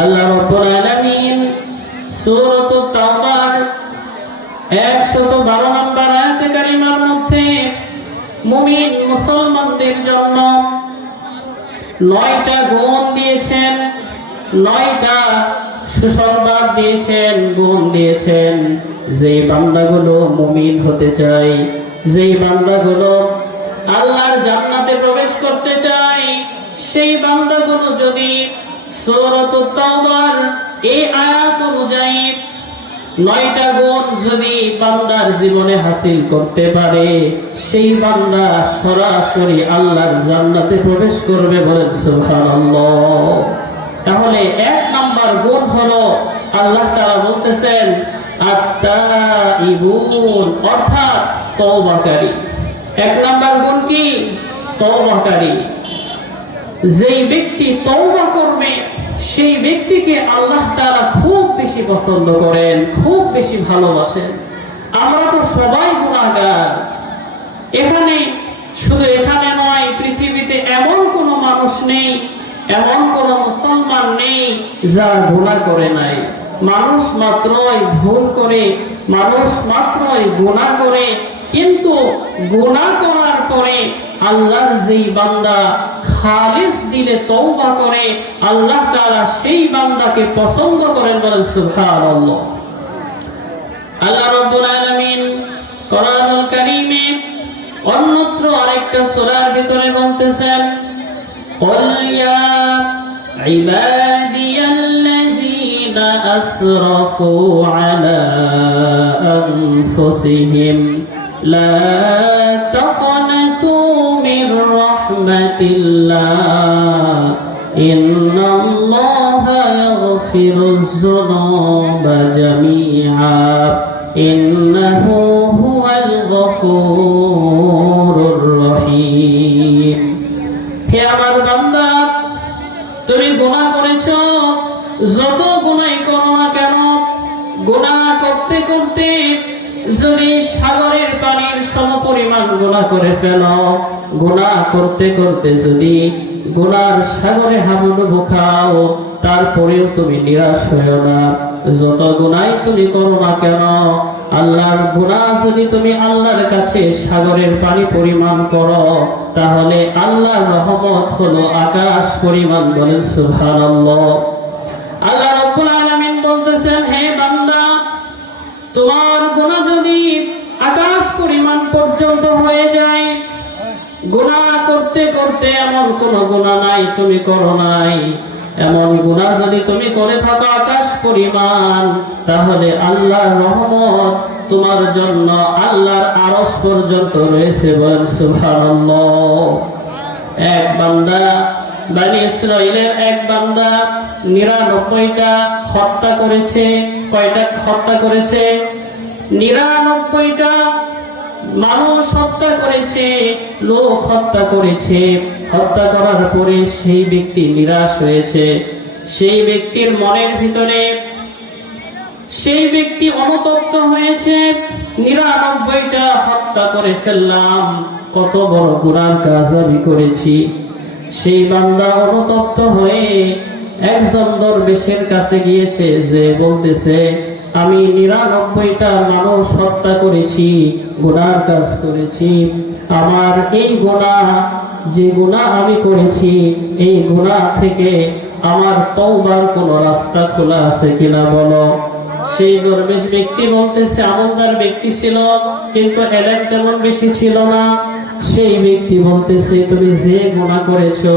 আল্লাহ রাব্বুল আলামিন সূরাতুত তাওবার 112 নম্বর আয়াতে কারিমার মধ্যে মুমিন মুসলমানদের জন্য 9টা গুণ দিয়েছেন, 9টা সুসংবাদ দিয়েছেন, গুণ দিয়েছেন। যেই বান্দাগুলো মুমিন হতে চায়, যেই বান্দাগুলো আল্লাহর জান্নাতে প্রবেশ করতে চায়, সেই বান্দাগুলো যদি সূরাতুত তাওবার এই আয়াত অনুযায়ী 9টা গুণ যদি বান্দার জীবনে হাসিল করতে পারে, সেই বান্দা সরাসরি আল্লাহর জান্নাতে প্রবেশ করবে। বলেন সুবহানাল্লাহ। তাহলে 1 নাম্বার গুণ হলো আল্লাহ তাআলা বলতেছেন আত-তাইবুন, অর্থাৎ তওবাকারী। 1 নাম্বার গুণ কি? তওবাকারী। যেই ব্যক্তি তওবা করবে সেই ব্যক্তিকে আল্লাহ তাআলা খুব বেশি পছন্দ করেন, খুব বেশি ভালোবাসেন। আমরা তো সবাই গুনাহগার। শুধু এখানে নয়, পৃথিবীতে এমন কোন মানুষ নেই, এমন কোন মুসলমান নেই যারা গুনাহ করে নাই। মানুষ মাত্রই ভুল করে, মানুষ মাত্রই গুনাহ করে, কিন্তু গুনাহ করার পরে আল্লাহর যেই বান্দা খালিস দিলে তওবা করে, আল্লাহ তাআলা সেই বান্দাকে পছন্দ করেন। বলেন সুবহানাল্লাহ। আল্লাহ রাব্বুল আলামিন কোরআনুল কারীমে অন্যত্র আরেকটা সূরার ভিতরে বলতেছেন কুল ইয়া ইবাদিয়াল্লাযীনা আসরাফু আলা আনফুসিহিম লা তাকনাতু মির রাহমাতিল্লাহ ইন্নাল্লাহা ইয়াগফিরুয যুনুবা জামিআ ইন্নাহু হুয়াল গফুরুর রহিম। হে আমার বান্দা, তুমি গুনাহ করেছো, যত গুনাহই করো না কেন, গুনাহ করতে করতে যদি সাগরের পানির সমপরিমাণ গুনাহ করে ফেলো, গুনাহ করতে করতে যদি গুনার সাগরে হাবুডুবু খাও, তারপরেও তুমি নিরাশ হয়ো না। যত গুনাহই তুমি করো না কেন, আল্লাহর গুনাহ যদি তুমি আল্লাহর কাছে সাগরের পানি পরিমাণ করো, তাহলে আল্লাহর রহমত হলো আকাশ পরিমাণ। বলেন সুবহানাল্লাহ। আল্লাহ রাব্বুল আলামিন বলতেছেন, হে বান্দা, তোমার গুনাহ যদি আকাশ পরিমাণ পর্যন্ত হয়ে যায়, গুনাহ করতে করতে এমন কোন গুনাহ নাই তুমি করো নাই, এমন গুনাহ যদি তুমি করে থাকো আকাশ পরিমাণ, তাহলে আল্লাহর রহমত তোমার জন্য আল্লাহর আরশ পর্যন্ত রয়েছে। বলেন সুবহানাল্লাহ। এক বান্দা, বনি ইসরাঈলের এক বান্দা 99টা হত্যা করেছে। কয়টা হত্যা করেছে? 99টা মানুষ হত্যা করেছে, লোক হত্যা করেছে। হত্যা করার পরে সেই ব্যক্তি নিরাশ হয়েছে। সেই ব্যক্তির মনের ভিতরে সেই ব্যক্তি অনুতপ্ত হয়েছে, 99টা হত্যা করে ফেললাম, কত বড় গুনার কাজ আমি করেছি। সেই বান্দা অনুতপ্ত হয়ে একজন দরবেশের কাছে গিয়েছে, যে বলতেছে, আমি 99টা মানুষ হত্যা করেছি, গুনার কাজ করেছি। আমার এই গুনাহ, যে গুনাহ আমি করেছি, এই গুনাহ থেকে আমার তওবার কোন রাস্তা খোলা আছে কিনা বলো। সেই দরবেশ ব্যক্তি বলতেছে, আমলদার ব্যক্তি ছিল, কিন্তু এলেম তেমন বেশি ছিল না। সেই ব্যক্তি বলতেছে, তুমি যে গুনাহ করেছো,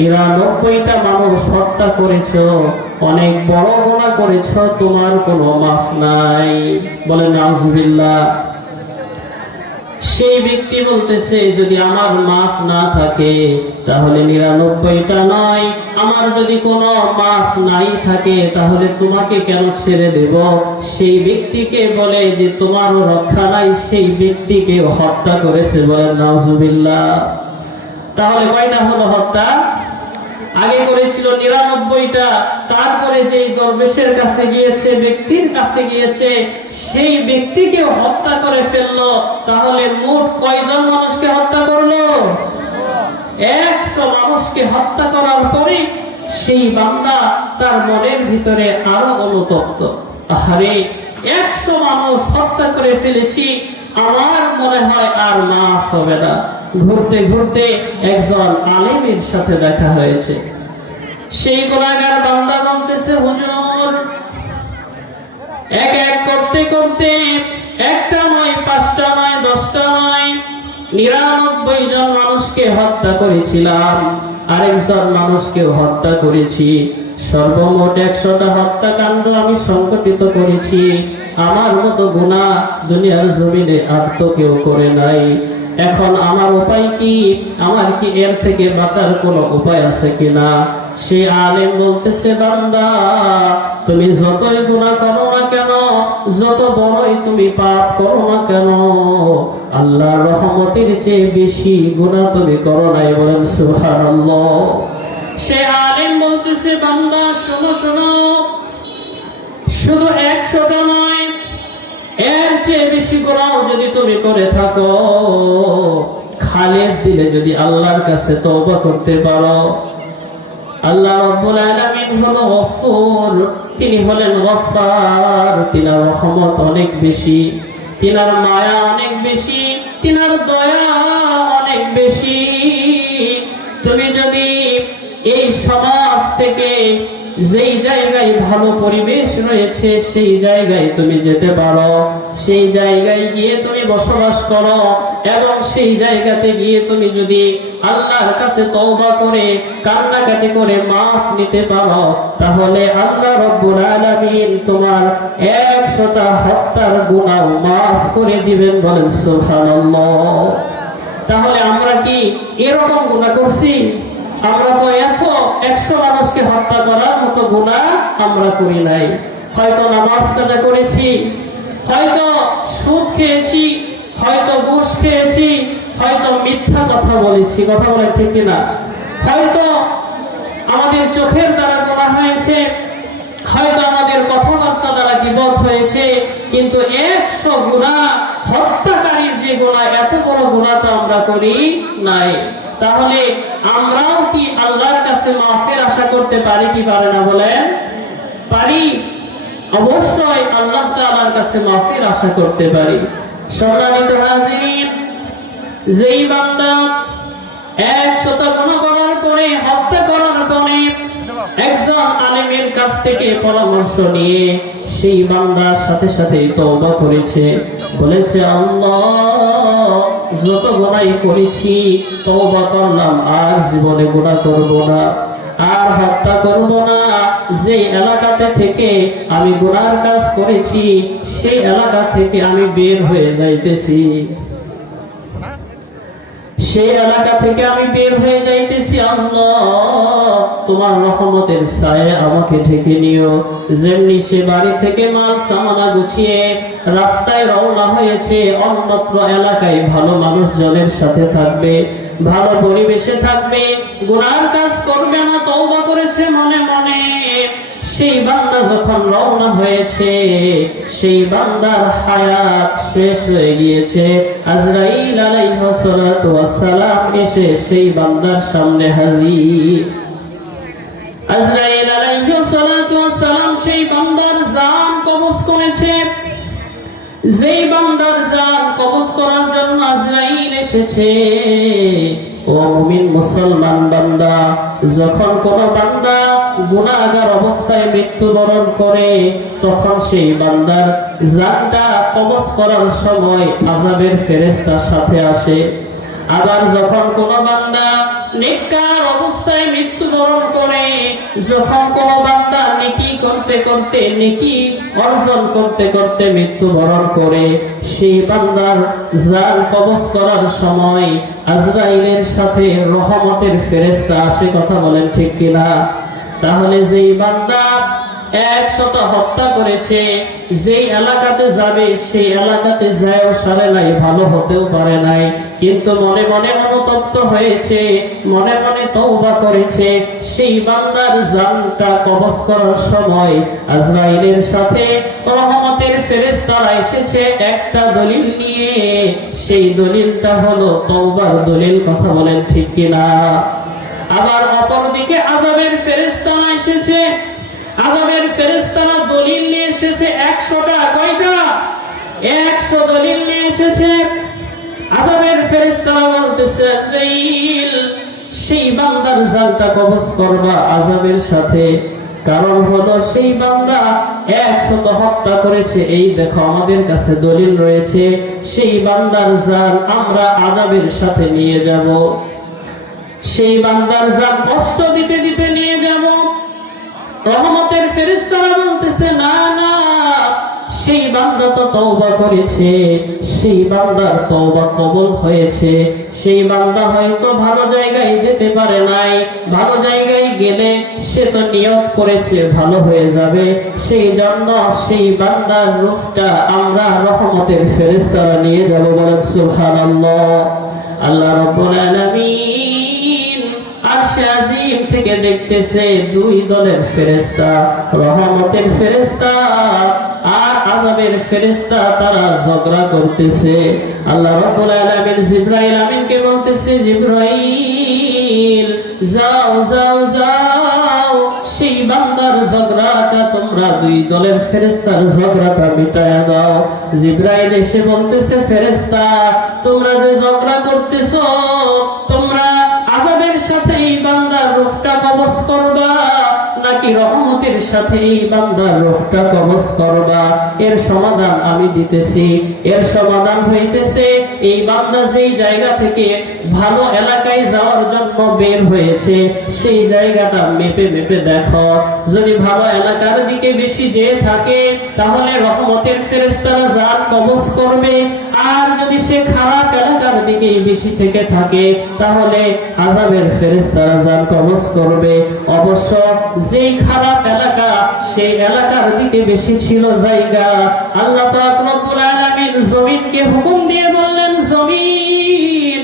99টা মানুষ হত্যা করেছো, অনেক বড় গুনাহ করেছো, তোমার কোনো মাফ নাই। বলে নাউজুবিল্লাহ। সেই ব্যক্তি বলতেছে, যদি আমার মাফ না থাকে তাহলে 99টা নয়, আমার যদি কোনো মাফ নাই থাকে তাহলে তোমাকে কেন ছেড়ে দেব। সেই ব্যক্তিকে বলে যে তোমারও রক্ষা নাই, সেই ব্যক্তিকে হত্যা করেছে। বলেন নাউজুবিল্লাহ। তাহলে কয়টা হলো হত্যা? আগে করেছিল 99টা, তারপরে যে দরবেশের কাছে গিয়েছে, ব্যক্তির কাছে গিয়েছে, সেই ব্যক্তিকে হত্যা করে ফেললো। তাহলে মোট কয়জন মানুষকে হত্যা করলো? 100 মানুষকে হত্যা করার পরে সেই বান্দা তার মনের ভিতরে আরো অনুতপ্ত, আরে 100 মানুষ হত্যা করে ফেলেছি, আমার মনে হয় আর মাফ হবে না। ঘুরতে ঘুরতে একজন আলেমের সাথে দেখা হয়েছে। সেই গুনাহগার বান্দা বলতেছে, হুজুর, এক এক করতে করতে একটা নয়, 5টা নয়, 10টা নয়, 99 জন মানুষকে হত্যা করেছিলাম, আরেকজন মানুষকে হত্যা করেছি, সর্বমোট 100টা হত্যাকাণ্ড আমি সংগঠিত করেছি। আমার মতো গুনাহ দুনিয়ার জমিনে আর তো কেউ করে নাই। এখন আমার উপায় কি? আমার কি এর থেকে বাঁচার কোনো উপায় আছে কিনা? সে আলেম বলতেছে, বান্দা, তুমি যতই গুনাহ করো না কেন, যত বড়ই তুমি পাপ করো না কেন, আল্লাহর রহমতের চেয়ে বেশি গুনাহ তুমি করো নাই। বলেন সুবহানাল্লাহ। সে আলেম বলতেছে, বান্দা, শোনো শোনো, শুধু 100টা নয়, এর চেয়ে বেশি গুনাহ যদি তুমি করে থাকো, খালেস দিলে যদি আল্লাহর কাছে তওবা করতে পারো, আল্লাহ রাব্বুল আলামিন হলো গফুর, তিনি হলেন গফফার, তিনার রহমত অনেক বেশি, তিনার মায়া অনেক বেশি, তিনার দয়া অনেক বেশি। তুমি যদি এই সমাজ থেকে যেই জায়গায় ভালো পরিবেশ রয়েছে সেই জায়গায় তুমি যেতে পারো, সেই জায়গায় গিয়ে তুমি বসবাস করো, এবং সেই জায়গাতে গিয়ে তুমি যদি আল্লাহর কাছে তওবা করে কান্নাকাটি করে মাফ নিতে পারো, তাহলে আল্লাহ রাব্বুল আলামিন তোমার 100টা হত্যার গুনাহ মাফ করে দিবেন। বলেন সুবহানাল্লাহ। তাহলে আমরা কি এরকম গুনাহ করছি? আমরা তো 100 মানুষকে হত্যা করার মতো গুনাহ আমরা করি নাই। হয়তো নামাজ কাজা করেছি, হয়তো সুদ খেয়েছি, হয়তো ঘুষ খেয়েছি, হয়তো মিথ্যা কথা বলেছি, কথা বলেন ঠিক কিনা? হয়তো আমাদের চোখের দ্বারা গুনাহ হয়েছে, হয়তো আমাদের কথাবার্তা দ্বারা গীবত হয়েছে, কিন্তু 100 গুনাহ, হত্যাকারীর যে গুনাহ, এত বড় গুনাহ তো আমরা করি নাই। তাহলে আমরাও কি আল্লাহর কাছে মাফের আশা করতে পারি কি পারে না? বলেন, পারি। অবশ্যই আল্লাহ তাআলার কাছে মাফের আশা করতে পারি। সম্মানিত হাজিরিন, যেই বান্দা 100টা গুনাহ করার পরে, হত্যা করার পরে, একজন আলেমের কাছ থেকে পরামর্শ নিয়ে সেই বান্দার সাথে সাথে তওবা করেছে, বলেছে, আল্লাহ, যত গুনাহ করেছি তওবা করলাম, আর জীবনে গুনাহ করব না, আর হত্যা করব না। যে এলাকাতে থেকে আমি গুনার কাজ করেছি সেই এলাকা থেকে আমি বের হয়ে যাইতেছি, সেই এলাকা থেকে আমি বের হয়ে যাইতেছি। আল্লাহ, তোমার রহমতের ছায়ে আমাকে ঢেকে নিও। যেমনি সে বাড়ি থেকে মাল সামানা গুছিয়ে রাস্তায় রওনা হয়েছে, অন্যত্র এলাকায় ভালো মানুষজনের সাথে থাকবে, ভালো পরিবেশে থাকবে, গুনার কাজ করবে না, তওবা করেছে মনে মনে। সেই বান্দা যখন রওনা হয়েছে, সেই বান্দার হায়াত শেষ হয়ে গিয়েছে। আজরাইল আলাইহিস সালাতু ওয়াস সালাম এসে সেই বান্দার সামনে হাজির। আজরাইল আলাইহিস সালাতু ওয়াস সালাম সেই বান্দার জান কবজ করেছে। যেই বান্দার জান কবজ করার জন্য আজরাইল এসেছে, ও মুমিন মুসলমান বান্দা, যখন কোন বান্দা গুনাহগার অবস্থায় মৃত্যুবরণ করে, তখন সেই বান্দার জানটা কবজ করার সময় আযাবের ফেরেশতা সাথে আসে। আবার যখন কোন বান্দা নেককার অবস্থায় মৃত্যুবরণ করে, যখন কোন বান্দা নেকি করতে করতে, নেকি অর্জন করতে করতে মৃত্যুবরণ করে, সেই বান্দার জান কবজ করার সময় আজরাইলের সাথে রহমতের ফেরেশতা আসে। কথা বলেন ঠিক কিনা? তাহলে যেই বান্দা 100টা হত্যা করেছে, যেই এলাকাতে যাবে সেই এলাকাতে যায়ও সারে নাই, ভালো হতেও পারে নাই, কিন্তু মনে মনে অনুতপ্ত হয়েছে, মনে মনে তওবা করেছে, সেই বান্দার জানটা কবজ করার সময় আজরাইলের সাথে রহমতের ফেরেশতারা এসেছে একটা দলিল নিয়ে। সেই দলিলটা হলো তওবার দলিল। কথা বলেন ঠিক কিনা? আবার অপরদিকে আযাবের ফেরেশতারা এসেছে। আযাবের ফেরেশতারা দলিল নিয়ে এসেছে 100টা। কয়টা? 100 দলিল নিয়ে এসেছে। আযাবের ফেরেশতারা বলতেছে, আজরাইল সেই বান্দার জানটা কবজ করবা আযাবের সাথে, কারণ হলো সেই বান্দা 100 হত্যা করেছে। এই দেখো আমাদের কাছে দলিল রয়েছে, সেই বান্দার জান আমরা আযাবের সাথে নিয়ে যাব, সেই বান্দার জান কষ্ট দিতে দিতে নিয়ে যাব। রহমতের ফেরেশতারা বলতেছে, না না, সেই বান্দা তো তওবা করেছে, সেই বান্দার তওবা কবুল হয়েছে, সেই বান্দা হয়তো ভালো জায়গায় যেতে পারে নাই, ভালো জায়গায় গেলে সে তো নিয়ত করেছে ভালো হয়ে যাবে, সেই জন্য সেই বান্দার রূহটা আমরা রহমতের ফেরেশতারা নিয়ে যাব। বলেন সুবহানাল্লাহ। আল্লাহ রাব্বুল আলামিন আরশে আজিম থেকে দেখতেছে দুই দলের ফেরেশতা, রহমতের ফেরেশতা আর আযাবের ফেরেশতা, তারা ঝগড়া করতেছে। আল্লাহ রাব্বুল আলামিন জিবরাইল আমিনকে বলতেছে, জিবরাইল যাও যাও যাও, সেই বান্দার ঝগড়াটা তোমরা দুই দলের ফেরেশতার ঝগড়াটা মিটায়া দাও। জিবরাইল এসে বলতেছে, ফেরেশতা তোমরা যে ঝগড়া করতেছো, তোমরা আযাবের সাথে এই বান্দার রূহটা কবজ করবা নাকি রহমতের সাথে এই বান্দার রূহটা কবজ করবা? এর সমাধান আমি দিতেছি। এর সমাধান হইতেছে, এই বান্দা যেই জায়গা থেকে ভালো এলাকায় যাওয়ার জন্য বের হয়েছে, সেই জায়গাটা মেপে মেপে দেখো। যদি ভালো এলাকার দিকে বেশি যেয়ে থাকে, তাহলে রহমতের ফেরেশতারা জান কবজ করবে। আর যদি সে খারাপ এলাকার দিকে বেশি থেকে থাকে, তাহলে আযাবের ফেরেশতারা জান কবজ করবে। অবশ্য যেই খারাপ এলাকা, সেই এলাকার দিকে বেশি ছিল জায়গা, আল্লাহ পাক রব্বুল আলামিন জমিনকে হুকুম দিয়ে বললেন, জমিন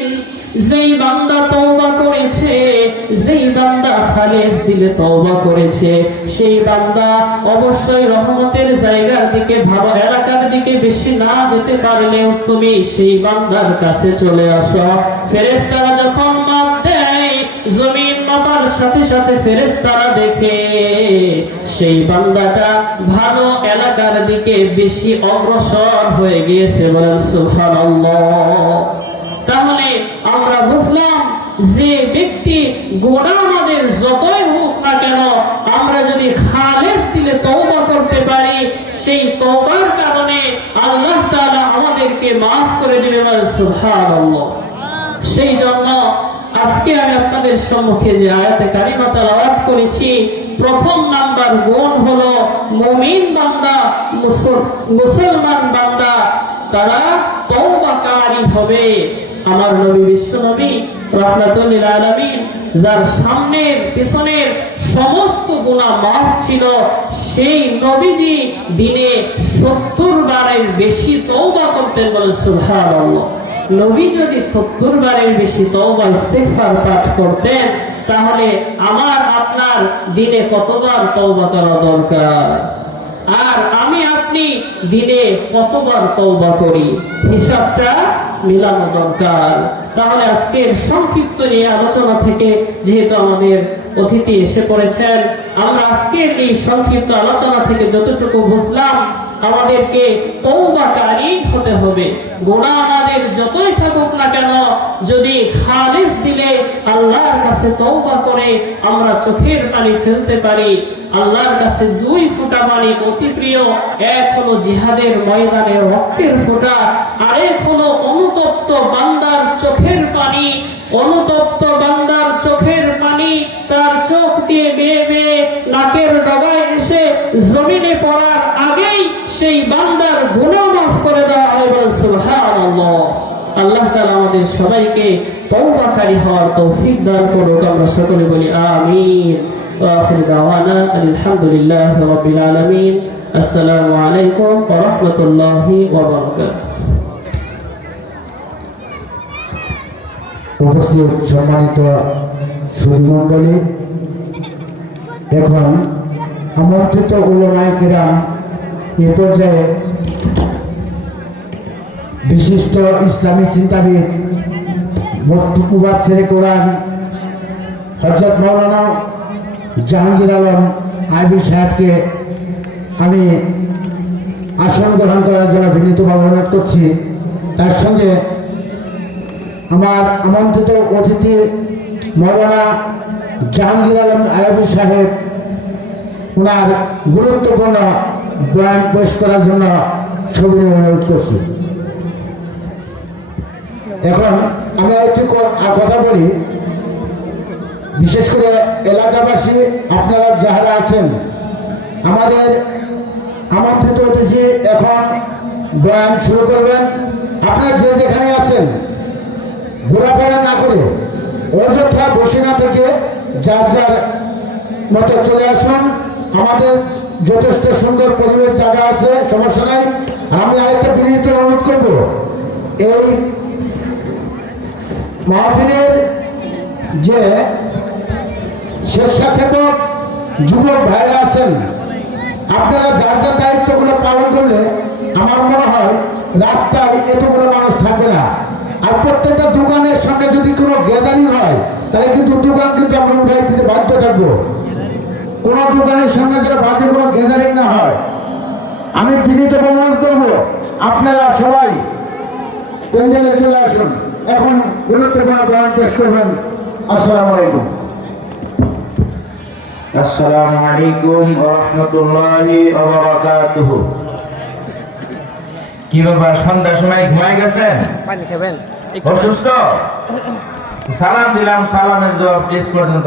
যেই বান্দা তওবা করেছে, যেই বান্দা খালেস দিলে তওবা করেছে, সেই বান্দা অবশ্যই রহমতের জায়গার দিকে, ভালো এলাকার দিকে বেশি না যেতে পারলেও তুমি সেই বান্দার কাছে চলে আসো। ফেরেশতারা যখন মাপ দেয়, জমিন মাপার সাথে সাথে ফেরেশতারা দেখে সেই বান্দাটা ভালো এলাকার দিকে বেশি অগ্রসর হয়ে গিয়েছে। বলেন সুবহানাল্লাহ। তাহলে আমরা বুঝলাম যে ব্যক্তি গুনাহ আমাদের যতই হোক না কেন, আমরা যদি খালেস দিলে তওবা করতে পারি, সেই তওবার কারণে আল্লাহ তাআলা আমাদেরকে maaf করে দিবেন। সুবহানাল্লাহ। সেই জন্য আজকে আমি আপনাদের সম্মুখে যে আয়াতে কারিমা তেলাওয়াত করেছি, প্রথম নাম্বার গুণ হলো মুমিন বান্দা, মুসলমান বান্দা তারা তওবাকারী হবে। আমার নবী বিশ্ব নবী রাহমাতুল লিল আলামিন, যার সামনের পিছনের সমস্ত গুনাহ মাফ ছিল, সেই নবীজি দিনে 70 বারের বেশি তওবা করতেন। বলে সুবহানাল্লাহ। নবী যদি 70 বারের বেশি তওবা ইস্তিগফার পাঠ করতেন, তাহলে আমার আপনার দিনে কতবার তওবা করা দরকার? আর আমি আপনি দিনে কতবার তওবা করি? হিসাবটা মিলানো দরকার। তাহলে আজকের সংক্ষিপ্ত নিয়ে আলোচনা থেকে, যেহেতু আমাদের অতিথি এসে পড়েছেন, আমরা আজকের এই সংক্ষিপ্ত আলোচনা থেকে যতটুকু বুঝলাম, আমাদেরকে তওবাকারী হতে হবে। গুনাহ আমাদের যতই থাকুক না কেন, যদি খালিস দিলে আল্লাহর কাছে তওবা করে আমরা চোখের পানি ফেলতে পারি, আল্লাহর কাছে 2 ফোঁটা পানি অতি প্রিয়। এক হলো জিহাদের ময়দানে রক্তের ফোঁটা, আরেক হলো অনুতপ্ত বান্দার চোখের পানি। অনুতপ্ত বান্দার চোখের পানি তার চোখ দিয়ে বেয়ে বেয়ে নাকের ডগায় এসে জমিনে পড়ার আগেই সেই বান্দার গুনাহ মাফ করে দেওয়া হয়। সুবহানাল্লাহ। আল্লাহ তাআলা আমাদের সবাইকে তওবাকারী হওয়ার তৌফিক দান করুক। আমরা সকলে বলি আমিন। ওয়া আখিরু দাওয়ানা আলহামদুলিল্লাহি রাব্বিল আলামিন। আসসালামু আলাইকুম ওয়া রাহমাতুল্লাহি ওয়া বারাকাতুহু। উপস্থিত সম্মানিত সুধীমণ্ডলী, এখন আমন্ত্রিত উলামায়ে কিরাম এ পর্যায়ে বিশিষ্ট ইসলামী চিন্তাবিদ মুফতি কোরআন হযরত মাওলানা জাহাঙ্গীর আলম আইবি সাহেবকে আমি আসন গ্রহণ করার জন্য বিনীতভাবে অনুরোধ করছি। তার সঙ্গে আমার আমন্ত্রিত অতিথি মাওলানা জাহাঙ্গীর আলম আইবি সাহেব ওনার গুরুত্বপূর্ণ বয়ান পেশ করার জন্য সবিনয় অনুরোধ করছি। এখন আমি আরেকটি কথা বলি, বিশেষ করে এলাকাবাসী আপনারা যারা আছেন, আমাদের আমন্ত্রিত অতিথি এখন বয়ান শুরু করবেন। আপনারা যে যেখানে আছেন ঘোরাফেরা না করে অযথা বসে না থেকে যার যার মতো চলে আসুন। আমাদের যথেষ্ট সুন্দর পরিবেশ জায়গা আছে, সমস্যা নাই। আর আমি আরেকটা বিনীত অনুরোধ করব, এই মাহফিলের যে স্বেচ্ছাসেবক যুবক ভাইরা আছেন, আপনারা যার যার দায়িত্বগুলো পালন করলে আমার মনে হয় রাস্তায় এতগুলো মানুষ থাকবে না। আর প্রত্যেকটা দোকানের সঙ্গে যদি কোনো গ্যাদারিং হয় তাহলে কিন্তু দোকান কিন্তু আমরা উঠাই দিতে বাধ্য থাকবো। কোনো দোকানের সঙ্গে যেন বাজে কোনো গ্যাদারিং না হয়। আমি বিনীত অনুরোধ করবো আপনারা সবাই প্যান্ডেলে চলে আসুন। এখন গুরুত্বপূর্ণ বয়ান পেশ করবেন। আসসালামু আলাইকুম। আসসালামু আলাইকুম ওয়া রাহমাতুল্লাহি ওয়া বারাকাতুহু। কি ব্যাপার, সন্ধ্যার সময় ঘুমাই গেছেন? পানি খাবেন? অসুস্থ? সালাম দিলাম, সালামের জবাব শেষ পর্যন্ত